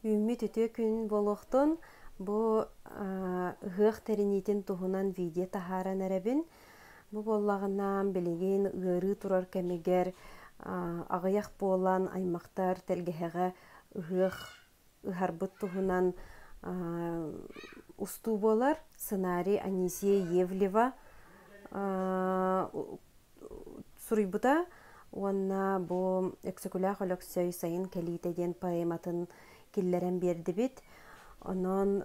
Үмі түтө күн болохтон бу ыгык теринитин тухунан видео тахаран әрәбин. Бу боллагынан билеген ыры турар кемигер агыяк болан аймактар телгеһеге ыгык ыһарбыт тухунан усту болар. Сценарий Анисия Евлева сурыйбыта. Уанна бу эксекуля холоксой сайын келитеден поэматын киллерен берди бит. Онон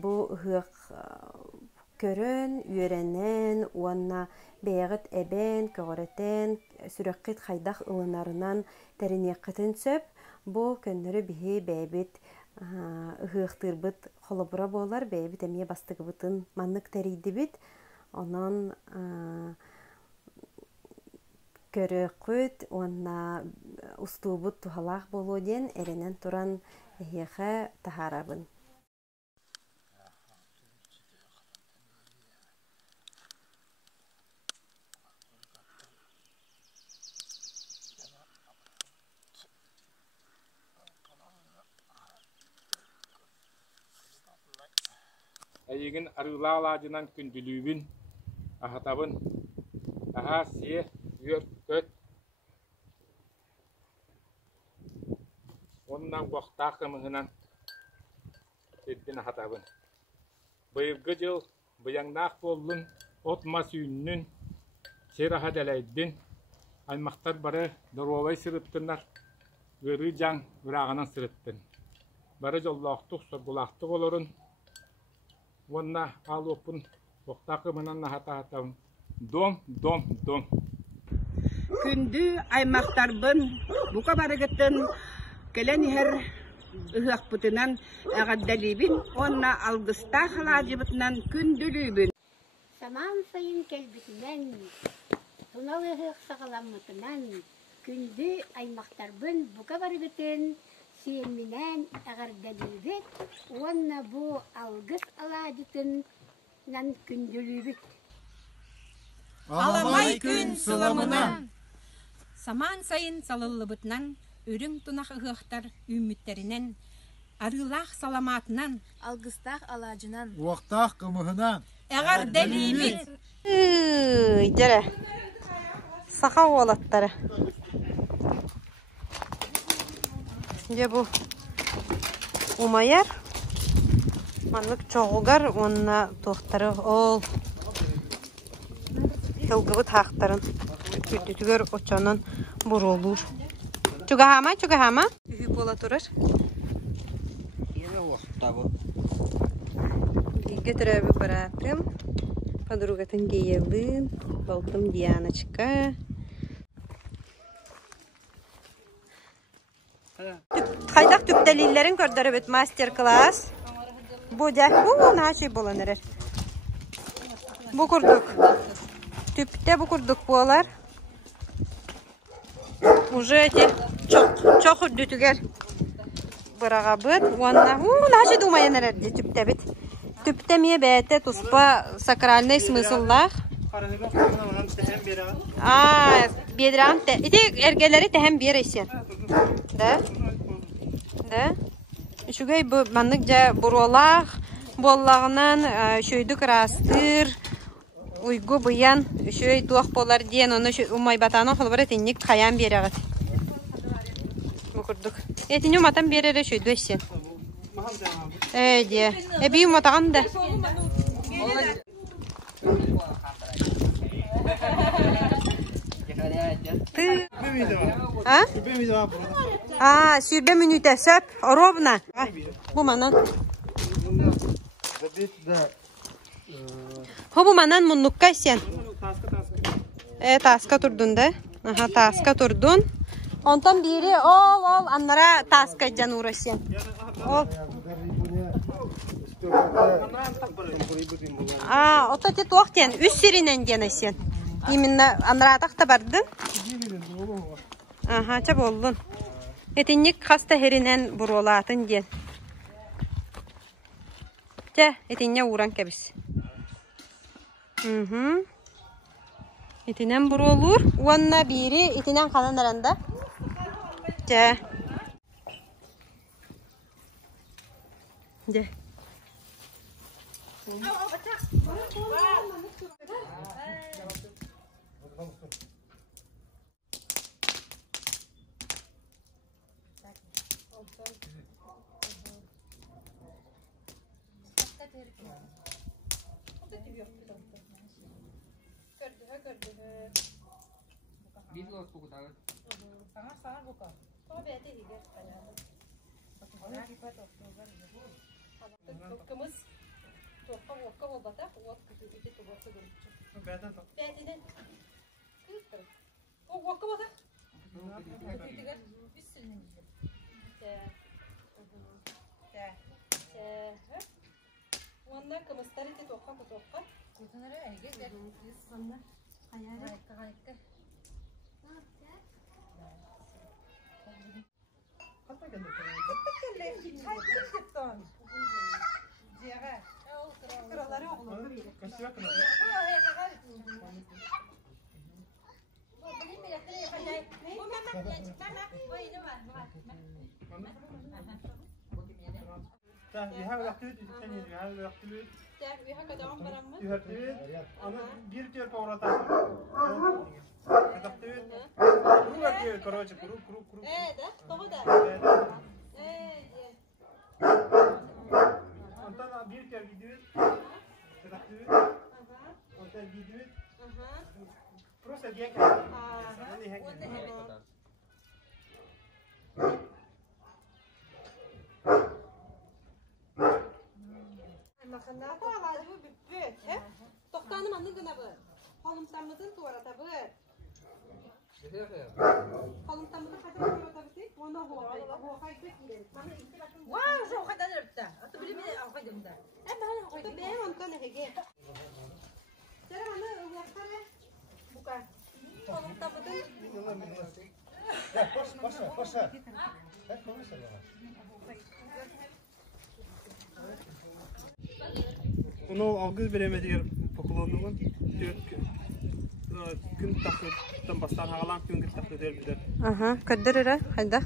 бу ыгык көрөн, үйренен, уанна бәйгыт эбен, көгөретен, сүрөккит хайдах ылынарынан теринеккетін сөп, бу көннөрү бихи бәйбит ыгыктырбыт холобура болар, бәйбит эмие бастыгыбытын маннык терийди бит. Онон көрөккүт, уанна устуубут тухалаах болуу ден эренен туран эхиэхэ тахарабын. Әйеген арылалажынан күнділүүбін, ахатабын, аха сие, үйер, көт. Онынан қоқтақ қымығынан кетпен ахатабын. Бұйырғы жыл бұяңнақ болын, отма сүйіннің, сер аха дәләйдін, аймақтар бары дұруавай сырыттынар, ғыры жаң ұрағынан сырыттын. Бары жоллақтық, соргулақтық олырын, онна ал опын қоқтақы мұнан ахата-ахатабын. Дом. Күнді аймақтарбын, бұқа барығыттын, келен ер ұғақ бұтынан ағаддалибін, онна алғыста қалажыбытынан күнділібін. Саман сайын келбітінен, тұнал ұғық сағаламытынан, күнді аймақтарбын, бұқа барығыттын, сүйенменен ағардалибет, онна бұ алғыс алажытынан күнділібет. Аламай күн сыламынан. Саман сайын салылыбытынан, үрің тұнақ ұғықтар үміттерінен, арылақ саламатынан, алғыстақ алажынан, уақтақ қымығынан, әғар дәлейбет. Жәрі, сақа олаттары. Же бұл умайар, манлық чоғылғар, онына тоқтары ол хылғыбыт хақтарын күрдітігер очанын бұр олур. Чугахама? Үхі бола тұрыр. Ере уақтабы. Биге түрәбі баратым. Подругатын гейелін. Балтым Дианочка. Қайдақ түп дәлелерін көрдірі бет мастер-класс. Бұ нашай болан әрер. Бұ күрдік. Түпте бұ күрдік болар. Уже эти чоқ үрдітігер бұраға бұд. Уанна, нашай думайын әрерде түпте бет. Түпте ме бәйті тұспа сакральный смысыллақ. Бедрам те. Ити әргелері тәхем бер есер. Да? Шугай бұ маннық жа бұролақ боллағынан шөйдік растыр. Уйгу бұян шөй туақ болар дейін, оны умай батаның қолбары теннік қаян бері ағыт. Бұқырдық. Етіне уматан берері шөйді өссен. Әйде. Әбей уматаған да. Сүйірбе мүніте сөп. Ровна. Бұ манан. Хобу манан мұнныққа сен. Таска тұрдun да. Таска тұрдun. Онтан бері ол аннара таска жан урасен. Ота те тоқтен үс серінен денесен. Именно аннара тақта бардын. Ча болдun. Етіннік қаста херінен бұролатын ден. Етінне уран кәбіс. Итинен бурулур. Уанна бири итинен канандаранда. Же. De. Kımız topka vokka olbata ot iti tubaksa görücü. Bätiden. O vokka bata. Tiger üstüne gidiyor. Ondan kımızlar iti topka topka. Kutunları gel biz sonra hayal kayıkka. Hatta geldi. Kraları oğlum. Kaçtı bakın. Vi har lagt ut, vi har lagt ut. Vi har kadar baramı. Vi har lagt ut. Ana bir diyor kavratan. Lagt ut. Kuru diyor короче, kuru. Да, того да. Ondan bir diyor gidiyor. Lagt ut. Ondan gidiyor. Просто diye kadar. Makanlar to'g'riladi bu büt. To'xtanim anni gina bu. Xolimtamizin to'g'rata bu. Xolimtamizin qadar to'g'rata bu. Ona voqay beklaydi. Mana ikki bakın. Vay, shu qadar bitta. Ati bilib qo'ydimda. Mana qo'ydim. Ben ondan hege. Sera mana yo'qtara. Buka. Xolimtamizin. Boşa. Onu algız veremediği pokolonluğun gün takıdan bastan hağalan gün takı der. Aha, kadırıra hayda.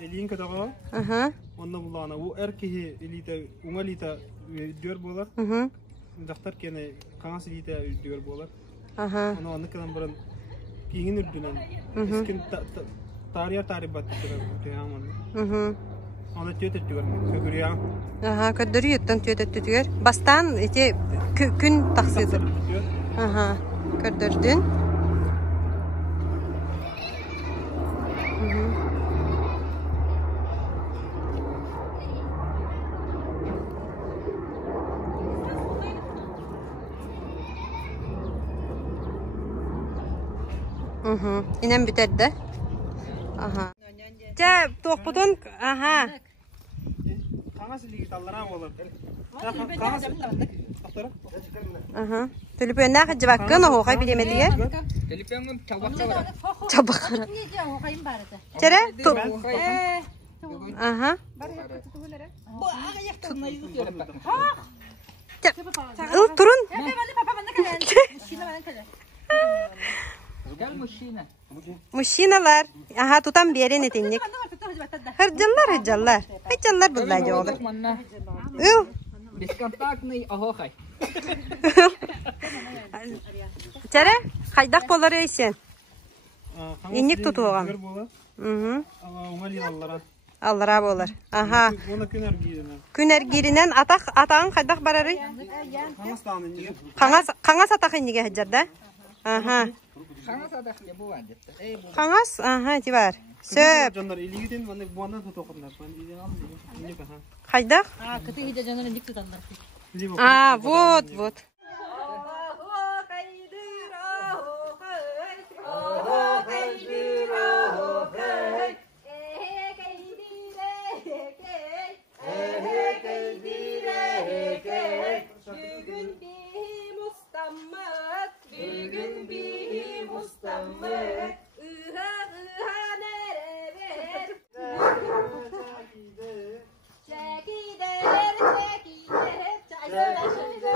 Eliyin kadağı. Aha. Ondan bulana o erkeği elite umalita diyor bolar. Hı. Doktor kene kangas elite diyor bolar. Aha. Onu anlıktan biran kiyin ürdünen. Iskin tarih battı diyor. Hı. Onu tüyet diyor. Kögürüya. Aha, kadırıyıttın tüyet. Bastan ite gün taksıdır. Aha, kadırdın. İnem biterdi. Aha. Ja, toqpudun. Aha. Kangas elite allara bolar. Kangas. Aha. Telefon ne kadar bakın o hay bilemediğe. Telefonun tabakta var. Çabuk. Çere? Aha. Turun. Gel muşina. Muşinalar. Aha tutan bir yerin etinlik. Hırcallar. Hırcallar bulaydı olur. Бесконтактный ahokay. Çere? Haydak boları eysen. İnlik tutuğam. Hı. Umalin allara. Allara bolar. Aha. Ona küner giyene. Küner girinen atağın haydak bararı. Kangas tağının gibi. Kangas atağın nige hıcırda. Aha. Kangas adak ya bu vardı. Kangas? Aha, civar. Söp. Canlar ilgiden bana bu anda tutuqlar. Ben ilgiden aldım. Haydak? Aa, kıtı hiç canını dik tutanlar. Aa, вот. Bugün bir mustammıt, ıha nerevet. Çekider, çay söyle,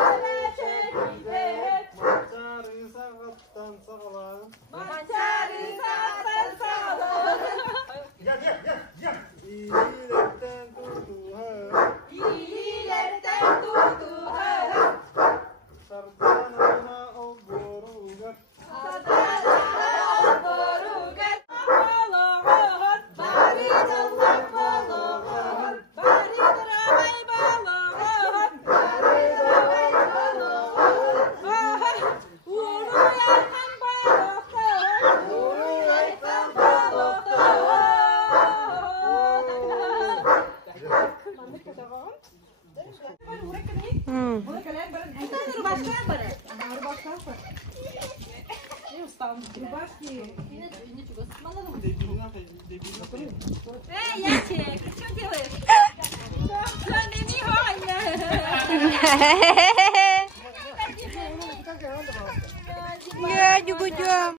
Ya juga jam.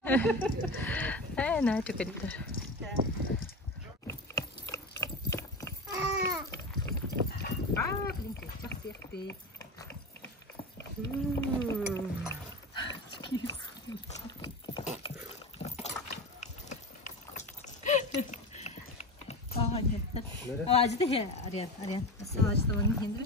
Nah, cukup itu. Belum kecak sih, aktif. Awas deh ya, Aryan. Awas tahu Hendra.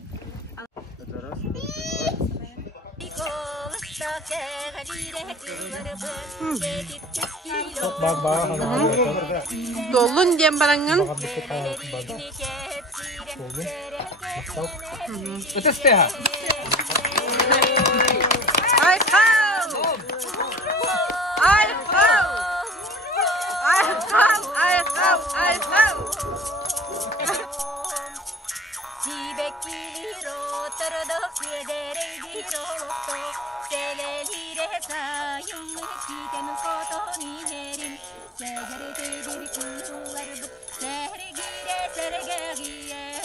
Dolun jam barangan. Ötesi de ha. Ay kal. Ay kal. Ay kal. Ay kal. Ay kal. Sergere